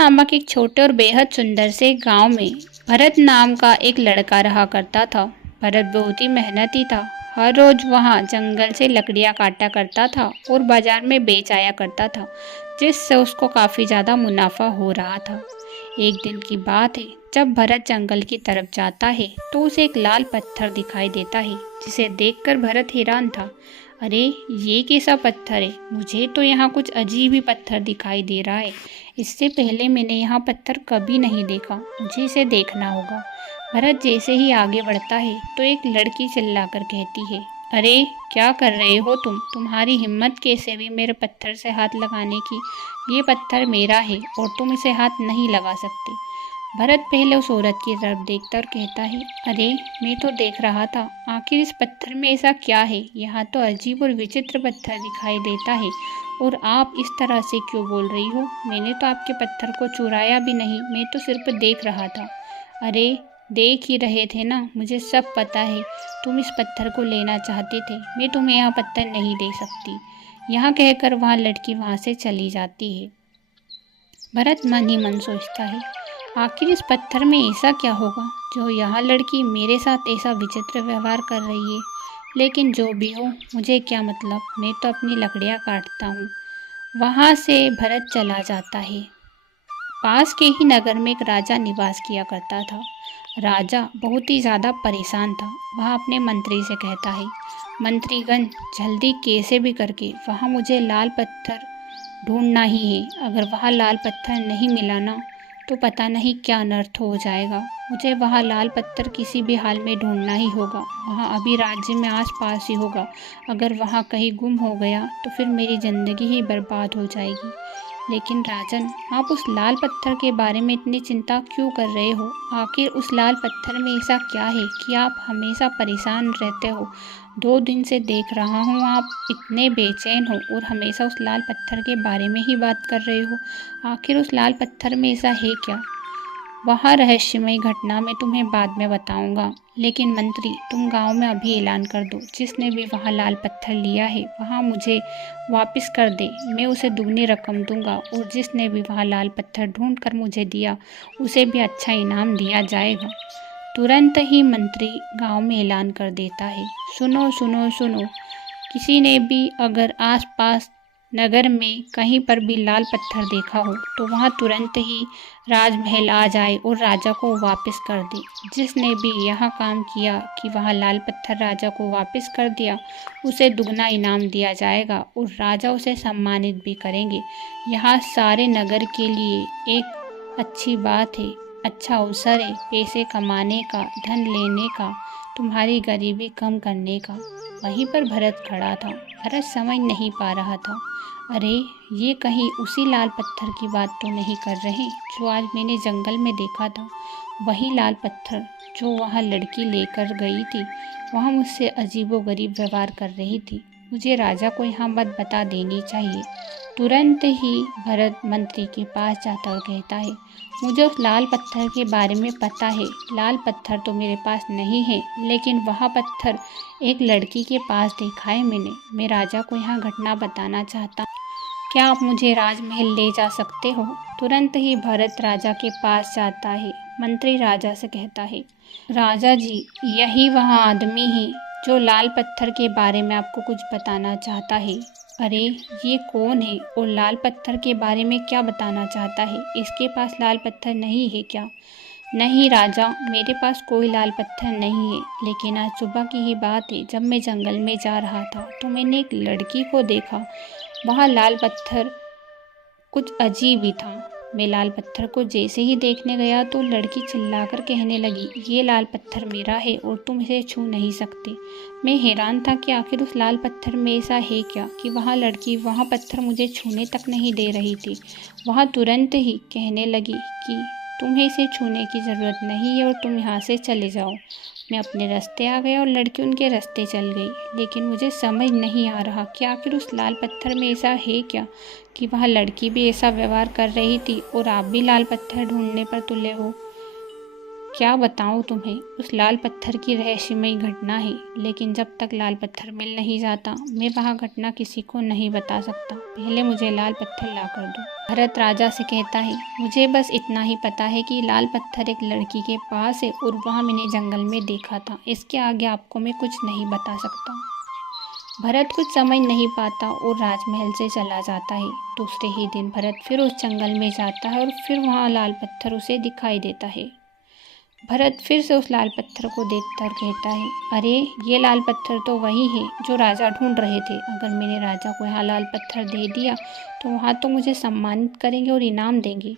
नामक एक छोटे और बेहद सुंदर से गांव में भरत नाम का एक लड़का रहा करता था। भरत बहुत ही मेहनती था। हर रोज वहां जंगल से लकड़ियां काटा करता था और बाजार में बेच आया करता था, जिससे उसको काफी ज्यादा मुनाफा हो रहा था। एक दिन की बात है, जब भरत जंगल की तरफ जाता है तो उसे एक लाल पत्थर दिखाई देता है, जिसे देखकर भरत हैरान था। अरे, ये कैसा पत्थर है? मुझे तो यहाँ कुछ अजीब ही पत्थर दिखाई दे रहा है। इससे पहले मैंने यहाँ पत्थर कभी नहीं देखा। मुझे इसे देखना होगा। भरत जैसे ही आगे बढ़ता है तो एक लड़की चिल्लाकर कहती है, अरे, क्या कर रहे हो तुम? तुम्हारी हिम्मत कैसे हुई मेरे पत्थर से हाथ लगाने की? ये पत्थर मेरा है और तुम इसे हाथ नहीं लगा सकते। भरत पहले उस औरत की तरफ देखता और कहता है, अरे, मैं तो देख रहा था, आखिर इस पत्थर में ऐसा क्या है? यहाँ तो अजीब और विचित्र पत्थर दिखाई देता है और आप इस तरह से क्यों बोल रही हो? मैंने तो आपके पत्थर को चुराया भी नहीं, मैं तो सिर्फ देख रहा था। अरे, देख ही रहे थे ना, मुझे सब पता है। तुम इस पत्थर को लेना चाहते थे, मैं तुम्हें यहाँ पत्थर नहीं दे सकती। यहाँ कहकर वहाँ लड़की वहाँ से चली जाती है। भरत मन ही मन सोचता है, आखिर इस पत्थर में ऐसा क्या होगा जो यह लड़की मेरे साथ ऐसा विचित्र व्यवहार कर रही है। लेकिन जो भी हो, मुझे क्या मतलब, मैं तो अपनी लकड़ियाँ काटता हूँ। वहाँ से भरत चला जाता है। पास के ही नगर में एक राजा निवास किया करता था। राजा बहुत ही ज़्यादा परेशान था। वह अपने मंत्री से कहता है, मंत्रीगण, जल्दी कैसे भी करके वहाँ मुझे लाल पत्थर ढूंढना ही है। अगर वहाँ लाल पत्थर नहीं मिला ना, तो पता नहीं क्या अनर्थ हो जाएगा। मुझे वहाँ लाल पत्थर किसी भी हाल में ढूंढना ही होगा। वहाँ अभी राज्य में आसपास ही होगा। अगर वहाँ कहीं गुम हो गया तो फिर मेरी ज़िंदगी ही बर्बाद हो जाएगी। लेकिन राजन, आप उस लाल पत्थर के बारे में इतनी चिंता क्यों कर रहे हो? आखिर उस लाल पत्थर में ऐसा क्या है कि आप हमेशा परेशान रहते हो? 2 दिन से देख रहा हूँ आप इतने बेचैन हो और हमेशा उस लाल पत्थर के बारे में ही बात कर रहे हो। आखिर उस लाल पत्थर में ऐसा है क्या? वह रहस्यमय घटना मैं तुम्हें बाद में बताऊंगा। लेकिन मंत्री, तुम गांव में अभी ऐलान कर दो, जिसने भी वहाँ लाल पत्थर लिया है वहाँ मुझे वापस कर दे। मैं उसे दुगनी रकम दूंगा और जिसने भी वहाँ लाल पत्थर ढूंढ कर मुझे दिया, उसे भी अच्छा इनाम दिया जाएगा। तुरंत ही मंत्री गांव में ऐलान कर देता है, सुनो सुनो सुनो, किसी ने भी अगर आसपास नगर में कहीं पर भी लाल पत्थर देखा हो तो वहाँ तुरंत ही राजमहल आ जाए और राजा को वापस कर दे। जिसने भी यह काम किया कि वहाँ लाल पत्थर राजा को वापस कर दिया, उसे दुगना इनाम दिया जाएगा और राजा उसे सम्मानित भी करेंगे। यहाँ सारे नगर के लिए एक अच्छी बात है, अच्छा अवसर है पैसे कमाने का, धन लेने का, तुम्हारी गरीबी कम करने का। वहीं पर भरत खड़ा था। भरत समझ नहीं पा रहा था, अरे, ये कहीं उसी लाल पत्थर की बात तो नहीं कर रहे जो आज मैंने जंगल में देखा था। वही लाल पत्थर जो वहाँ लड़की लेकर गई थी, वहाँ मुझसे अजीबोगरीब व्यवहार कर रही थी। मुझे राजा को यहाँ बात बता देनी चाहिए। तुरंत ही भरत मंत्री के पास जाता और कहता है, मुझे उस लाल पत्थर के बारे में पता है। लाल पत्थर तो मेरे पास नहीं है, लेकिन वह पत्थर एक लड़की के पास देखा है मैंने। मैं राजा को यहाँ घटना बताना चाहता हूँ। क्या आप मुझे राजमहल ले जा सकते हो? तुरंत ही भरत राजा के पास जाता है। मंत्री राजा से कहता है, राजा जी, यही वह आदमी है जो लाल पत्थर के बारे में आपको कुछ बताना चाहता है। अरे, ये कौन है और लाल पत्थर के बारे में क्या बताना चाहता है? इसके पास लाल पत्थर नहीं है क्या? नहीं राजा, मेरे पास कोई लाल पत्थर नहीं है, लेकिन आज सुबह की ही बात है, जब मैं जंगल में जा रहा था तो मैंने एक लड़की को देखा। वहाँ लाल पत्थर कुछ अजीब ही था। मैं लाल पत्थर को जैसे ही देखने गया तो लड़की चिल्लाकर कहने लगी, ये लाल पत्थर मेरा है और तुम इसे छू नहीं सकते। मैं हैरान था कि आखिर उस लाल पत्थर में ऐसा है क्या कि वहाँ लड़की वहाँ पत्थर मुझे छूने तक नहीं दे रही थी। वहाँ तुरंत ही कहने लगी कि तुम्हें इसे छूने की ज़रूरत नहीं है और तुम यहाँ से चले जाओ। मैं अपने रास्ते आ गया और लड़की उनके रास्ते चल गई। लेकिन मुझे समझ नहीं आ रहा कि आखिर उस लाल पत्थर में ऐसा है क्या कि वह लड़की भी ऐसा व्यवहार कर रही थी और आप भी लाल पत्थर ढूंढने पर तुले हो। क्या बताऊँ तुम्हें, उस लाल पत्थर की रहस्यमयी घटना है, लेकिन जब तक लाल पत्थर मिल नहीं जाता मैं वह घटना किसी को नहीं बता सकता। पहले मुझे लाल पत्थर ला कर दो। भरत राजा से कहता है, मुझे बस इतना ही पता है कि लाल पत्थर एक लड़की के पास है और वह मैंने जंगल में देखा था। इसके आगे आपको मैं कुछ नहीं बता सकता। भरत कुछ समझ नहीं पाता और राजमहल से चला जाता है। दूसरे ही दिन भरत फिर उस जंगल में जाता है और फिर वहाँ लाल पत्थर उसे दिखाई देता है। भरत फिर से उस लाल पत्थर को देखकर कहता है, अरे ये लाल पत्थर तो वही है जो राजा ढूंढ रहे थे। अगर मैंने राजा को यहाँ लाल पत्थर दे दिया तो वहाँ तो मुझे सम्मानित करेंगे और इनाम देंगे।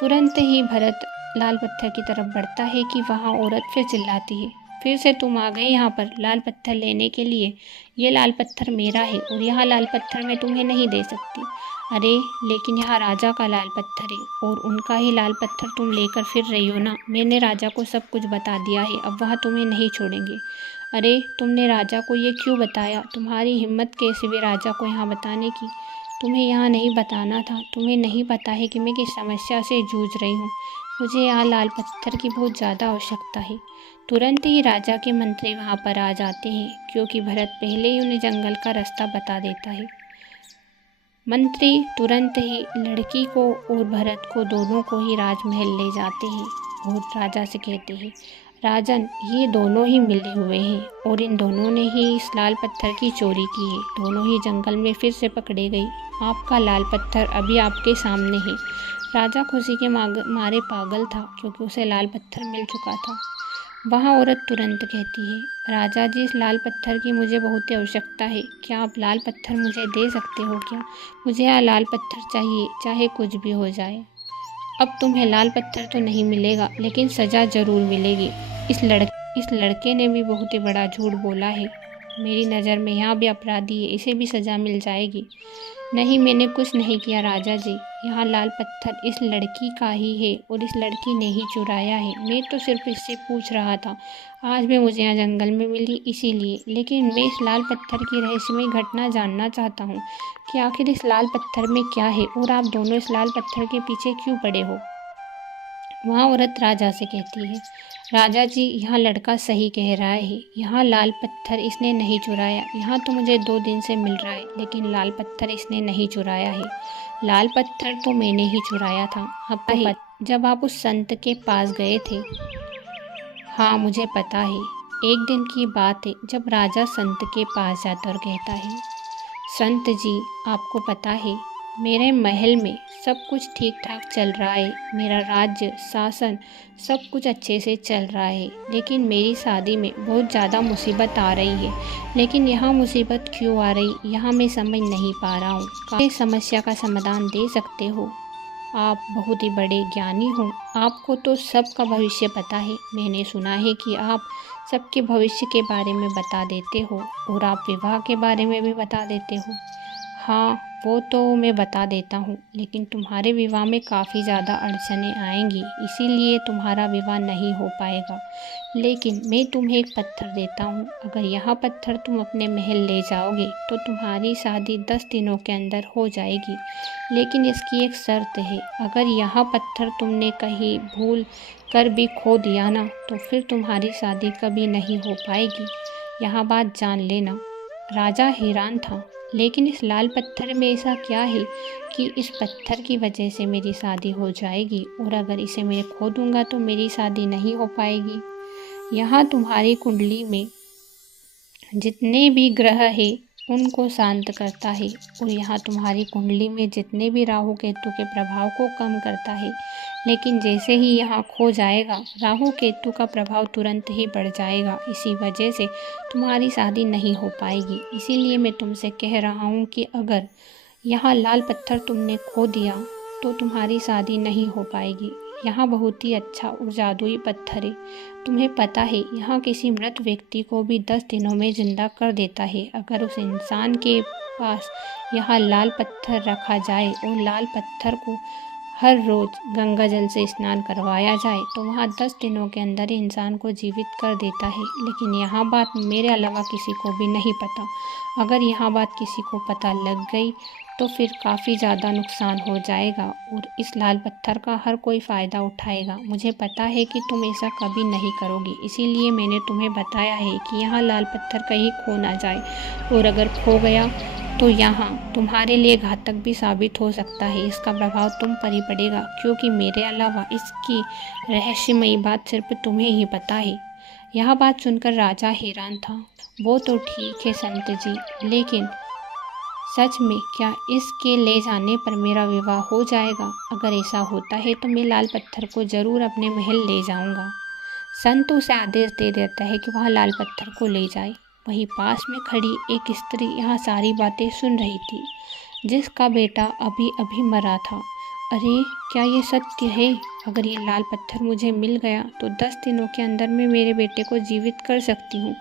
तुरंत ही भरत लाल पत्थर की तरफ बढ़ता है कि वहाँ औरत फिर चिल्लाती है, फिर से तुम आ गए यहाँ पर लाल पत्थर लेने के लिए। ये लाल पत्थर मेरा है और यहाँ लाल पत्थर मैं तुम्हें नहीं दे सकती। अरे लेकिन यहाँ राजा का लाल पत्थर है और उनका ही लाल पत्थर तुम लेकर फिर रही हो ना। मैंने राजा को सब कुछ बता दिया है, अब वह तुम्हें नहीं छोड़ेंगे। अरे तुमने राजा को ये क्यों बताया? तुम्हारी हिम्मत कैसे हुई राजा को यहाँ बताने की? तुम्हें यहाँ नहीं बताना था। तुम्हें नहीं पता है कि मैं किस समस्या से जूझ रही हूँ। मुझे यहाँ लाल पत्थर की बहुत ज़्यादा आवश्यकता है। तुरंत ही राजा के मंत्री वहाँ पर आ जाते हैं, क्योंकि भरत पहले ही उन्हें जंगल का रास्ता बता देता है। मंत्री तुरंत ही लड़की को और भरत को दोनों को ही राजमहल ले जाते हैं और राजा से कहते हैं, राजन ये दोनों ही मिले हुए हैं और इन दोनों ने ही इस लाल पत्थर की चोरी की है। दोनों ही जंगल में फिर से पकड़े गए। आपका लाल पत्थर अभी आपके सामने है। राजा खुशी के मारे पागल था, क्योंकि उसे लाल पत्थर मिल चुका था। वह औरत तुरंत कहती है, राजा जी इस लाल पत्थर की मुझे बहुत ही आवश्यकता है। क्या आप लाल पत्थर मुझे दे सकते हो क्या? मुझे यह लाल पत्थर चाहिए, चाहे कुछ भी हो जाए। अब तुम्हें लाल पत्थर तो नहीं मिलेगा, लेकिन सज़ा ज़रूर मिलेगी। इस लड़के ने भी बहुत ही बड़ा झूठ बोला है। मेरी नज़र में यहाँ भी अपराधी है, इसे भी सज़ा मिल जाएगी। नहीं, मैंने कुछ नहीं किया राजा जी। यहाँ लाल पत्थर इस लड़की का ही है और इस लड़की ने ही चुराया है। मैं तो सिर्फ इससे पूछ रहा था। आज भी मुझे यहाँ जंगल में मिली इसीलिए। लेकिन मैं इस लाल पत्थर की रहस्यमयी घटना जानना चाहता हूँ कि आखिर इस लाल पत्थर में क्या है और आप दोनों इस लाल पत्थर के पीछे क्यों पड़े हो? वहाँ औरत राजा से कहती है, राजा जी यहाँ लड़का सही कह रहा है। यहाँ लाल पत्थर इसने नहीं चुराया। यहाँ तो मुझे 2 दिन से मिल रहा है, लेकिन लाल पत्थर इसने नहीं चुराया है। लाल पत्थर तो मैंने ही चुराया था। अब जब आप उस संत के पास गए थे। हाँ मुझे पता है। एक दिन की बात है जब राजा संत के पास जाता और कहता है, संत जी आपको पता है मेरे महल में सब कुछ ठीक ठाक चल रहा है। मेरा राज्य शासन सब कुछ अच्छे से चल रहा है, लेकिन मेरी शादी में बहुत ज़्यादा मुसीबत आ रही है। लेकिन यहाँ मुसीबत क्यों आ रही, यहाँ मैं समझ नहीं पा रहा हूँ। क्या इस समस्या का समाधान दे सकते हो? आप बहुत ही बड़े ज्ञानी हो, आपको तो सबका भविष्य पता है। मैंने सुना है कि आप सबके भविष्य के बारे में बता देते हो और आप विवाह के बारे में भी बता देते हो। हाँ वो तो मैं बता देता हूँ, लेकिन तुम्हारे विवाह में काफ़ी ज़्यादा अड़चनें आएंगी, इसीलिए तुम्हारा विवाह नहीं हो पाएगा। लेकिन मैं तुम्हें एक पत्थर देता हूँ। अगर यह पत्थर तुम अपने महल ले जाओगे तो तुम्हारी शादी 10 दिनों के अंदर हो जाएगी। लेकिन इसकी एक शर्त है, अगर यह पत्थर तुमने कहीं भूल कर भी खो दिया ना, तो फिर तुम्हारी शादी कभी नहीं हो पाएगी। यह बात जान लेना। राजा हैरान था, लेकिन इस लाल पत्थर में ऐसा क्या है कि इस पत्थर की वजह से मेरी शादी हो जाएगी, और अगर इसे मैं खो दूंगा तो मेरी शादी नहीं हो पाएगी। यहाँ तुम्हारी कुंडली में जितने भी ग्रह है उनको शांत करता है, और यहाँ तुम्हारी कुंडली में जितने भी राहु केतु के प्रभाव को कम करता है। लेकिन जैसे ही यहाँ खो जाएगा, राहु केतु का प्रभाव तुरंत ही बढ़ जाएगा। इसी वजह से तुम्हारी शादी नहीं हो पाएगी। इसीलिए मैं तुमसे कह रहा हूँ कि अगर यहाँ लाल पत्थर तुमने खो दिया तो तुम्हारी शादी नहीं हो पाएगी। यहाँ बहुत ही अच्छा और जादुई पत्थर है। तुम्हें पता है यहाँ किसी मृत व्यक्ति को भी 10 दिनों में जिंदा कर देता है। अगर उस इंसान के पास यहाँ लाल पत्थर रखा जाए और लाल पत्थर को हर रोज़ गंगा जल से स्नान करवाया जाए तो वहाँ 10 दिनों के अंदर ही इंसान को जीवित कर देता है। लेकिन यहाँ बात मेरे अलावा किसी को भी नहीं पता। अगर यहाँ बात किसी को पता लग गई तो फिर काफ़ी ज़्यादा नुकसान हो जाएगा और इस लाल पत्थर का हर कोई फ़ायदा उठाएगा। मुझे पता है कि तुम ऐसा कभी नहीं करोगे, इसीलिए मैंने तुम्हें बताया है कि यहाँ लाल पत्थर कहीं खो ना जाए, और अगर खो गया तो यहाँ तुम्हारे लिए घातक भी साबित हो सकता है। इसका प्रभाव तुम पर ही पड़ेगा, क्योंकि मेरे अलावा इसकी रहस्यमयी बात सिर्फ तुम्हें ही पता है। यह बात सुनकर राजा हैरान था। वो तो ठीक है संत जी, लेकिन सच में क्या इसके ले जाने पर मेरा विवाह हो जाएगा? अगर ऐसा होता है तो मैं लाल पत्थर को ज़रूर अपने महल ले जाऊंगा। संत उसे आदेश दे देता है कि वह लाल पत्थर को ले जाए। वहीं पास में खड़ी एक स्त्री यहाँ सारी बातें सुन रही थी, जिसका बेटा अभी अभी मरा था। अरे, क्या ये सत्य है? अगर ये लाल पत्थर मुझे मिल गया तो 10 दिनों के अंदर मैं मेरे बेटे को जीवित कर सकती हूँ।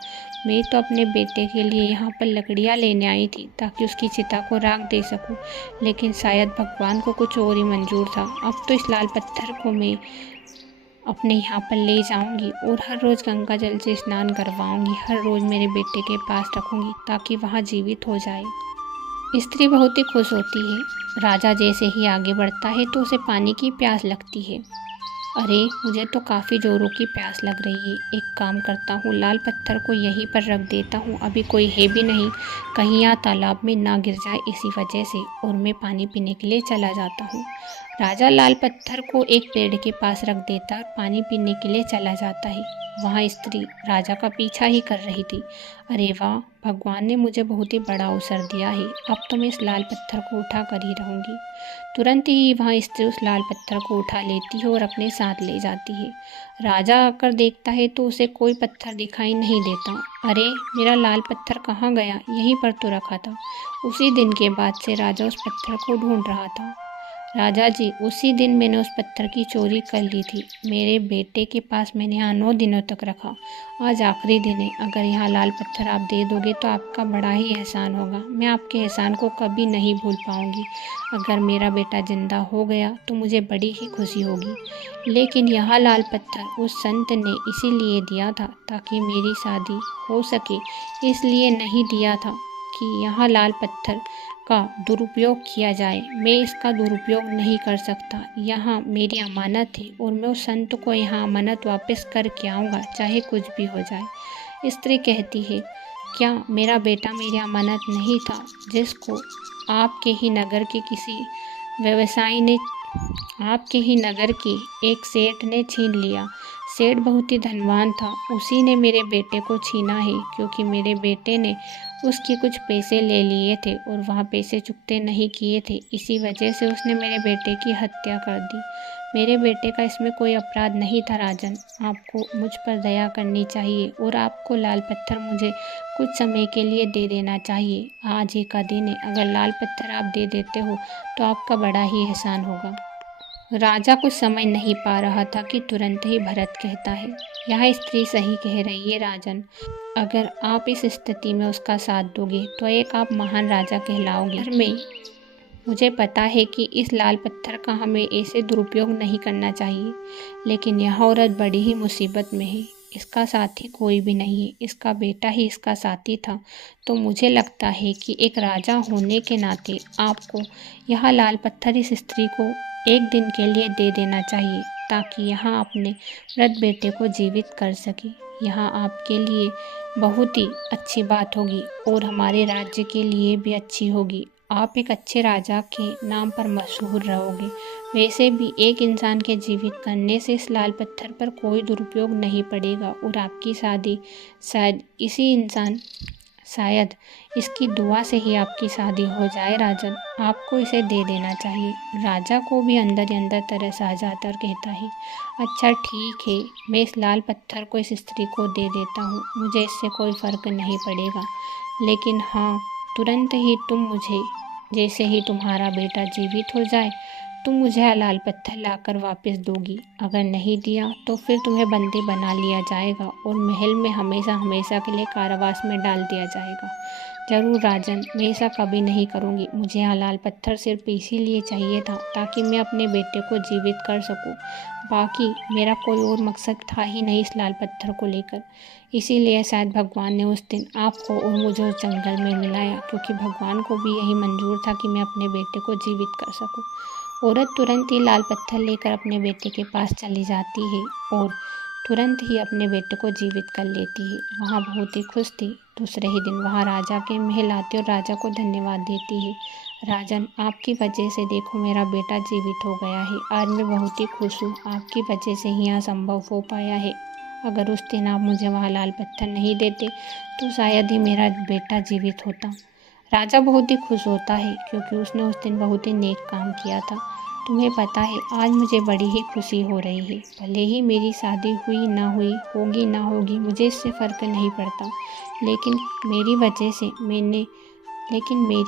मैं तो अपने बेटे के लिए यहाँ पर लकड़ियाँ लेने आई थी ताकि उसकी चिता को राख दे सकूँ, लेकिन शायद भगवान को कुछ और ही मंजूर था। अब तो इस लाल पत्थर को मैं अपने यहाँ पर ले जाऊंगी और हर रोज़ गंगा जल से स्नान करवाऊंगी। हर रोज़ मेरे बेटे के पास रखूंगी ताकि वह जीवित हो जाए। स्त्री बहुत ही खुश होती है। राजा जैसे ही आगे बढ़ता है तो उसे पानी की प्यास लगती है। अरे, मुझे तो काफ़ी ज़ोरों की प्यास लग रही है। एक काम करता हूँ, लाल पत्थर को यहीं पर रख देता हूँ। अभी कोई है भी नहीं, कहीं यहाँ तालाब में ना गिर जाए इसी वजह से, और मैं पानी पीने के लिए चला जाता हूँ। राजा लाल पत्थर को एक पेड़ के पास रख देता और पानी पीने के लिए चला जाता है। वहाँ स्त्री राजा का पीछा ही कर रही थी। अरे वाह, भगवान ने मुझे बहुत ही बड़ा अवसर दिया है। अब तो मैं इस लाल पत्थर को उठा कर ही रहूँगी। तुरंत ही वहाँ स्त्री उस लाल पत्थर को उठा लेती है और अपने साथ ले जाती है। राजा आकर देखता है तो उसे कोई पत्थर दिखाई नहीं देता। अरे, मेरा लाल पत्थर कहाँ गया? यहीं पर तो रखा था। उसी दिन के बाद से राजा उस पत्थर को ढूंढ रहा था। राजा जी, उसी दिन मैंने उस पत्थर की चोरी कर ली थी। मेरे बेटे के पास मैंने यहाँ 9 दिनों तक रखा। आज आखिरी दिन है। अगर यहाँ लाल पत्थर आप दे दोगे तो आपका बड़ा ही एहसान होगा। मैं आपके एहसान को कभी नहीं भूल पाऊँगी। अगर मेरा बेटा जिंदा हो गया तो मुझे बड़ी ही खुशी होगी। लेकिन यह लाल पत्थर उस संत ने इसीलिए दिया था ताकि मेरी शादी हो सके, इसलिए नहीं दिया था कि यहाँ लाल पत्थर का दुरुपयोग किया जाए। मैं इसका दुरुपयोग नहीं कर सकता। यहाँ मेरी अमानत है और मैं उस संत को यहाँ अमानत वापस करके आऊँगा, चाहे कुछ भी हो जाए। स्त्री कहती है, क्या मेरा बेटा मेरी अमानत नहीं था, जिसको आपके ही नगर के किसी व्यवसायी ने आपके ही नगर के एक सेठ ने छीन लिया। सेठ बहुत ही धनवान था, उसी ने मेरे बेटे को छीना है, क्योंकि मेरे बेटे ने उसके कुछ पैसे ले लिए थे और वह पैसे चुकते नहीं किए थे। इसी वजह से उसने मेरे बेटे की हत्या कर दी। मेरे बेटे का इसमें कोई अपराध नहीं था। राजन, आपको मुझ पर दया करनी चाहिए और आपको लाल पत्थर मुझे कुछ समय के लिए दे देना चाहिए। आज ही का दिन है, अगर लाल पत्थर आप दे देते हो तो आपका बड़ा ही एहसान होगा। राजा कुछ समझ नहीं पा रहा था कि तुरंत ही भरत कहता है, यह स्त्री सही कह रही है राजन। अगर आप इस स्थिति में उसका साथ दोगे तो एक आप महान राजा कहलाओगे। मुझे पता है कि इस लाल पत्थर का हमें ऐसे दुरुपयोग नहीं करना चाहिए, लेकिन यह औरत बड़ी ही मुसीबत में है। इसका साथी कोई भी नहीं है, इसका बेटा ही इसका साथी था। तो मुझे लगता है कि एक राजा होने के नाते आपको यह लाल पत्थर इस स्त्री को एक दिन के लिए दे देना चाहिए, ताकि यहाँ अपने मृत बेटे को जीवित कर सके। यह आपके लिए बहुत ही अच्छी बात होगी और हमारे राज्य के लिए भी अच्छी होगी। आप एक अच्छे राजा के नाम पर मशहूर रहोगे। वैसे भी एक इंसान के जीवित करने से इस लाल पत्थर पर कोई दुरुपयोग नहीं पड़ेगा और आपकी शादी शायद इसकी दुआ से ही आपकी शादी हो जाए। राजन, आपको इसे दे देना चाहिए। राजा को भी अंदर ही अंदर तरस आ जाता और कहता है, अच्छा ठीक है, मैं इस लाल पत्थर को इस स्त्री को दे देता हूँ। मुझे इससे कोई फ़र्क नहीं पड़ेगा, लेकिन हाँ, तुरंत ही तुम मुझे, जैसे ही तुम्हारा बेटा जीवित हो जाए तुम मुझे लाल पत्थर लाकर वापस दोगी। अगर नहीं दिया तो फिर तुम्हें बंदी बना लिया जाएगा और महल में हमेशा हमेशा के लिए कारावास में डाल दिया जाएगा। जरूर राजन, मैं ऐसा कभी नहीं करूँगी। मुझे यह लाल पत्थर सिर्फ इसीलिए चाहिए था ताकि मैं अपने बेटे को जीवित कर सकूँ। बाकी मेरा कोई और मकसद था ही नहीं इस लाल पत्थर को लेकर। इसीलिए शायद भगवान ने उस दिन आपको और मुझे उस जंगल में मिलाया, क्योंकि भगवान को भी यही मंजूर था कि मैं अपने बेटे को जीवित कर सकूँ। औरत तुरंत ही लाल पत्थर लेकर अपने बेटे के पास चली जाती है और तुरंत ही अपने बेटे को जीवित कर लेती है। वहाँ बहुत ही खुश थी। दूसरे ही दिन वहाँ राजा के महल आती और राजा को धन्यवाद देती है। राजन, आपकी वजह से देखो मेरा बेटा जीवित हो गया है। आज मैं बहुत ही खुश हूँ। आपकी वजह से ही यह संभव हो पाया है। अगर उस दिन आप मुझे वहाँ लाल पत्थर नहीं देते तो शायद ही मेरा बेटा जीवित होता। राजा बहुत ही खुश होता है क्योंकि उसने उस दिन बहुत ही नेक काम किया था। तुम्हें पता है, आज मुझे बड़ी ही खुशी हो रही है। भले ही मेरी शादी हुई ना हुई, होगी ना होगी, मुझे इससे फ़र्क नहीं पड़ता। लेकिन मेरी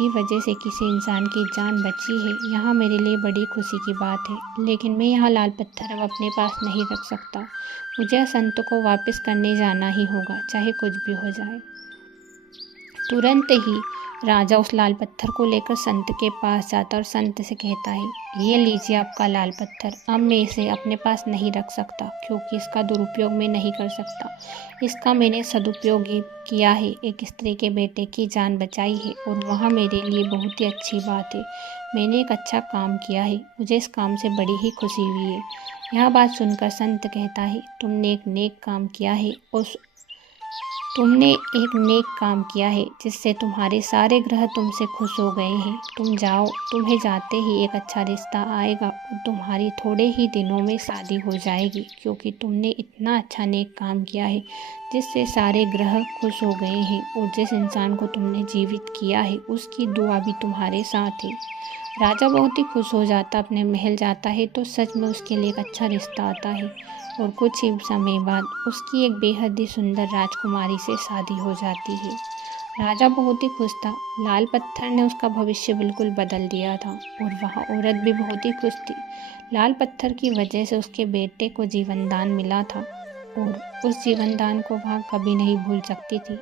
वजह से किसी इंसान की जान बची है, यहाँ मेरे लिए बड़ी खुशी की बात है। लेकिन मैं यहाँ लाल पत्थर अब अपने पास नहीं रख सकता। मुझे संत को वापस करने जाना ही होगा, चाहे कुछ भी हो जाए। तुरंत ही राजा उस लाल पत्थर को लेकर संत के पास जाता और संत से कहता है, ये लीजिए आपका लाल पत्थर। अब मैं इसे अपने पास नहीं रख सकता क्योंकि इसका दुरुपयोग मैं नहीं कर सकता। इसका मैंने सदुपयोग ही किया है, एक स्त्री के बेटे की जान बचाई है और वहाँ मेरे लिए बहुत ही अच्छी बात है। मैंने एक अच्छा काम किया है, मुझे इस काम से बड़ी ही खुशी हुई है। यह बात सुनकर संत कहता है, तुमने एक नेक काम किया है जिससे तुम्हारे सारे ग्रह तुमसे खुश हो गए हैं। तुम जाओ, तुम्हें जाते ही एक अच्छा रिश्ता आएगा और तुम्हारी थोड़े ही दिनों में शादी हो जाएगी, क्योंकि तुमने इतना अच्छा नेक काम किया है जिससे सारे ग्रह खुश हो गए हैं और जिस इंसान को तुमने जीवित किया है उसकी दुआ भी तुम्हारे साथ है। राजा बहुत ही खुश हो जाता, अपने महल जाता है तो सच में उसके लिए एक अच्छा रिश्ता आता है और कुछ ही समय बाद उसकी एक बेहद ही सुंदर राजकुमारी से शादी हो जाती है। राजा बहुत ही खुश था। लाल पत्थर ने उसका भविष्य बिल्कुल बदल दिया था और वह औरत भी बहुत ही खुश थी। लाल पत्थर की वजह से उसके बेटे को जीवन दान मिला था और उस जीवन दान को वह कभी नहीं भूल सकती थी।